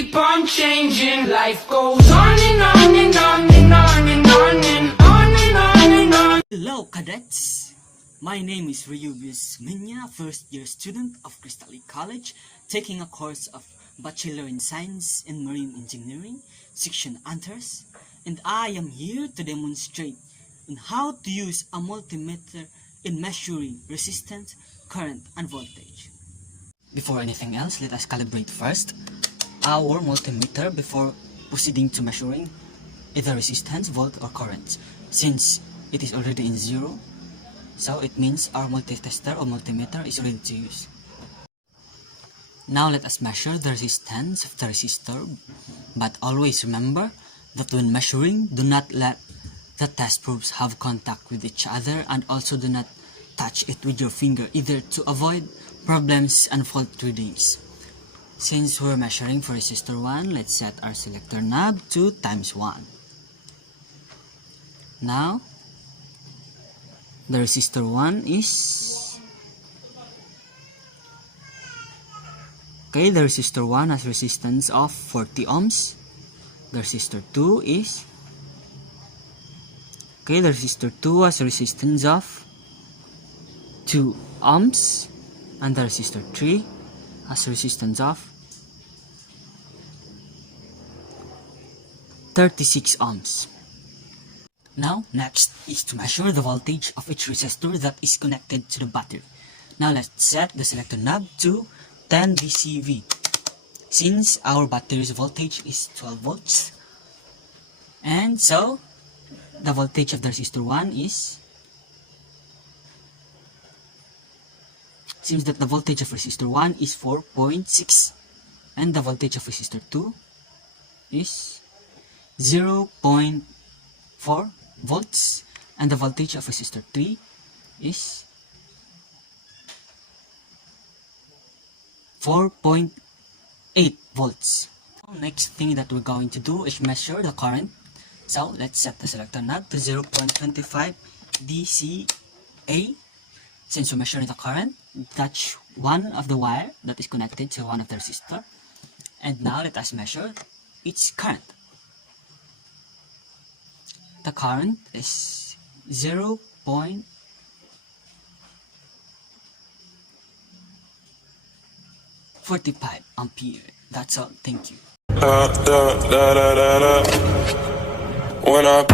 keep on changing. Life goes on and on and on and on and on and on and on and on. Hello cadets! My name is Ryubius Minya, first year student of Crystal Lake College, taking a course of Bachelor in Science in Marine Engineering, section Hunters, and I am here to demonstrate on how to use a multimeter in measuring resistance, current, and voltage. Before anything else, let us calibrate first our multimeter before proceeding to measuring either resistance, volt, or current. Since it is already in zero, so it means our multitester or multimeter is ready to use. Now let us measure the resistance of the resistor, but always remember that when measuring, do not let the test probes have contact with each other, and also do not touch it with your finger, either to avoid problems and fault readings. Since we're measuring for resistor 1, let's set our selector knob to ×1. Now, the resistor 1 is... Okay, the resistor 1 has resistance of 40 ohms. The resistor 2 is... Okay, the resistor 2 has resistance of 2 ohms. And the resistor 3 has resistance of 36 ohms. Now, next is to measure the voltage of each resistor that is connected to the battery. Now, let's set the selector knob to 10 VCV. Since our battery's voltage is 12 volts, and so the voltage of the resistor 1 is... Seems that the voltage of resistor 1 is 4.6, and the voltage of resistor 2 is 0.4 volts, and the voltage of resistor 3 is 4.8 volts. Next thing that we're going to do is measure the current. So let's set the selector knob to 0.25 dCA. Since we're measuring the current, touch one of the wire that is connected to one of the resistor. And now let us measure its current. The current is 0.45 ampere. That's all. Thank you. When I